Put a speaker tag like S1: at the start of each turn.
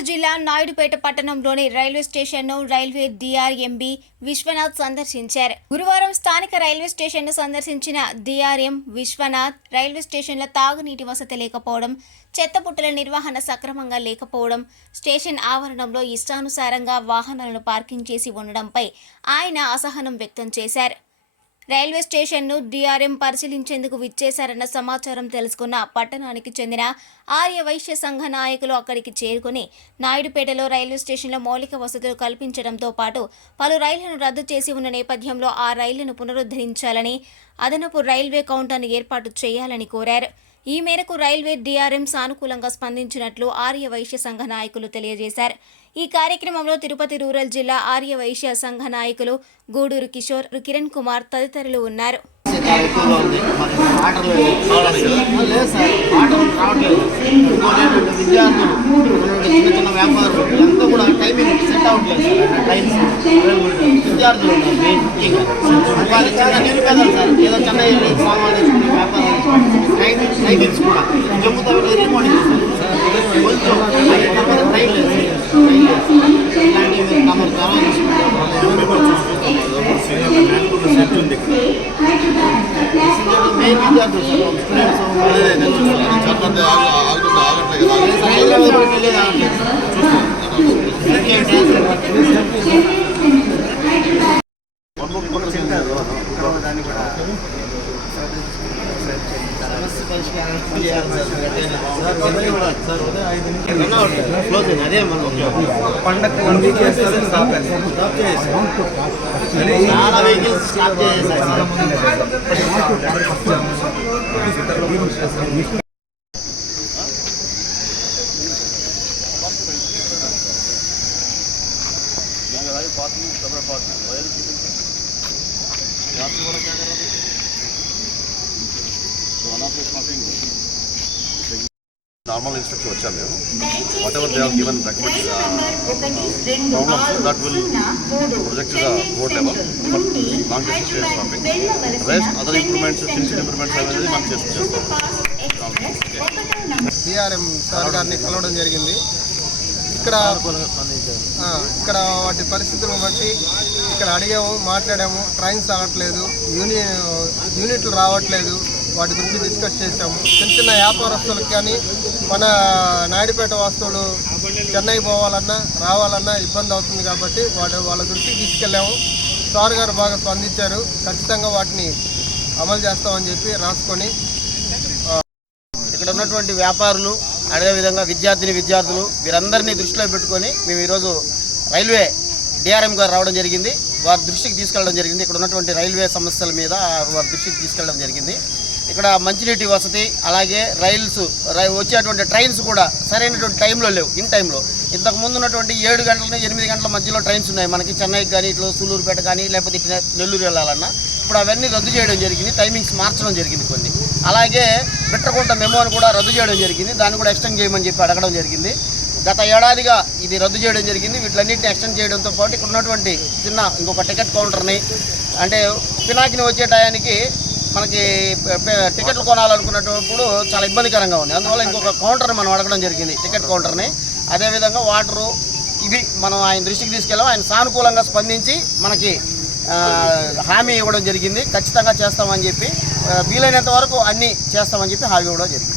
S1: గుంటూరు జిల్లా నాయుడుపేట పట్టణంలోని రైల్వే స్టేషన్ను రైల్వే డిఆర్ఎంబి విశ్వనాథ్ సందర్శించారు. గురువారం స్థానిక రైల్వే స్టేషన్ను సందర్శించిన డిఆర్ఎం విశ్వనాథ్ రైల్వే స్టేషన్లో తాగునీటి వసతి లేకపోవడం చెత్తబుట్టల నిర్వహణ సక్రమంగా లేకపోవడం స్టేషన్ ఆవరణంలో ఇష్టానుసారంగా వాహనాలను పార్కింగ్ చేసి ఉండడంపై ఆయన అసహనం వ్యక్తం చేశారు. రైల్వే స్టేషన్ను డిఆర్ఎం పరిశీలించేందుకు విచ్చేశారన్న సమాచారం తెలుసుకున్న పట్టణానికి చెందిన ఆర్య వైశ్య సంఘ నాయకులు అక్కడికి చేరుకుని నాయుడుపేటలో రైల్వే స్టేషన్లో మౌలిక వసతులు కల్పించడంతో పాటు పలు రైళ్ళను రద్దు చేసి ఉన్న నేపథ్యంలో ఆ రైళ్ళను పునరుద్ధరించాలని అదనపు రైల్వే కౌంటర్ను ఏర్పాటు చేయాలని కోరారు. ఈ మేరకు రైల్వే డిఆర్ఎం సానుకూలంగా స్పందించినట్లు ఆర్య వైశ్య సంఘ నాయకులు తెలియజేశారు. ఈ కార్యక్రమంలో తిరుపతి రూరల్ జిల్లా ఆర్య వైశ్య సంఘ నాయకులు గూడూరు కిషోర్ కిరణ్ కుమార్ తదితరులు ఉన్నారు.
S2: విద్యార్థులు చిన్న చిన్న వ్యాపారులు వీళ్ళంతా కూడా టైమింగ్ సెట్ అవ్వట్లేదు సార్ టైమ్స్ విద్యార్థులు ఉన్నారు మెయిన్ ముఖ్యంగా నిరుపేదలు సార్ ఏదో చిన్న వెళ్ళి సామాన్లు తెచ్చుకుని వ్యాపారం కూడా తమిళ కొంచెం ట్రైన్ లేదు ఇలాంటివి మెయిన్ విద్యార్థులు సార్ స్టూడెంట్స్ హైదరాబాద్ వెళ్ళేది ఆగట్లేదు సమస్య పరిష్కారం చేయాలి సార్ క్లోజ్ అయింది అదే మనం చాలా వెహికల్స్ స్టాప్ చేసేసారు సార్
S3: నార్మల్ ఇన్స్ట్రక్షన్ వచ్చాం మేము. Whatever they have given recommend problems that will project the board level for long distance pumping rest other improvements చిన్న చిన్న ఇంప్రూవ్మెంట్స్ అనేది మనం చేస్తాం
S4: సిఆర్ఎం సార్ గారిని కలవడం జరిగింది. ఇక్కడ ఇక్కడ వాటి పరిస్థితులను బట్టి ఇక్కడ అడిగాము మాట్లాడాము. ట్రైన్స్ రావట్లేదు యూని యూనిట్లు రావట్లేదు. వాటి గురించి డిస్కస్ చేసాము చిన్న చిన్న వ్యాపారస్తులకు కానీ మన నాయుడుపేట వాస్తువులు చెన్నై పోవాలన్నా రావాలన్నా ఇబ్బంది అవుతుంది కాబట్టి వాడు వాళ్ళ దృష్టికి తీసుకెళ్ళాము. సార్ గారు బాగా స్పందించారు. ఖచ్చితంగా వాటిని అమలు చేస్తామని చెప్పి రాసుకొని
S2: ఇక్కడ ఉన్నటువంటి వ్యాపారులు అదేవిధంగా విద్యార్థిని విద్యార్థులు వీరందరినీ దృష్టిలో పెట్టుకొని మేము ఈరోజు రైల్వే డిఆర్ఎం గారు రావడం జరిగింది. వారి దృష్టికి తీసుకెళ్ళడం జరిగింది. ఇక్కడ ఉన్నటువంటి రైల్వే సమస్యల మీద వారి దృష్టికి తీసుకెళ్ళడం జరిగింది. ఇక్కడ మంచినీటి వసతి అలాగే రైల్స్ రై వచ్చేటువంటి ట్రైన్స్ కూడా సరైనటువంటి టైంలో లేవు ఇన్ టైంలో. ఇంతకు ముందు ఉన్నటువంటి ఏడు గంటల ఎనిమిది గంటల మధ్యలో ట్రైన్స్ ఉన్నాయి. మనకి చెన్నైకి కానీ ఇట్లా సూలూరుపేట కానీ లేకపోతే ఇట్లా నెల్లూరు వెళ్ళాలన్నా. ఇప్పుడు అవన్నీ రద్దు చేయడం జరిగింది టైమింగ్స్ మార్చడం జరిగింది కొన్ని. అలాగే బిట్టకుంట మెమోని కూడా రద్దు చేయడం జరిగింది దాన్ని కూడా ఎక్స్టెండ్ చేయమని చెప్పి అడగడం జరిగింది. గత ఏడాదిగా ఇది రద్దు చేయడం జరిగింది వీటిలన్నింటినీ ఎక్స్టెండ్ చేయడంతో పాటు ఇక్కడ ఉన్నటువంటి చిన్న ఇంకొక టికెట్ కౌంటర్ని అంటే పినాకిని వచ్చే టయానికి మనకి టికెట్లు కొనాలనుకున్నప్పుడు చాలా ఇబ్బందికరంగా ఉంది. అందువల్ల ఇంకొక కౌంటర్ని మనం అడగడం జరిగింది టికెట్ కౌంటర్ని అదేవిధంగా వాటరు ఇవి మనం ఆయన దృష్టికి తీసుకెళ్ళాం. ఆయన సానుకూలంగా స్పందించి మనకి హామీ ఇవ్వడం జరిగింది. ఖచ్చితంగా చేస్తామని చెప్పి వీలైనంత వరకు అన్నీ చేస్తామని చెప్పి హామీ ఇవ్వడం జరిగింది.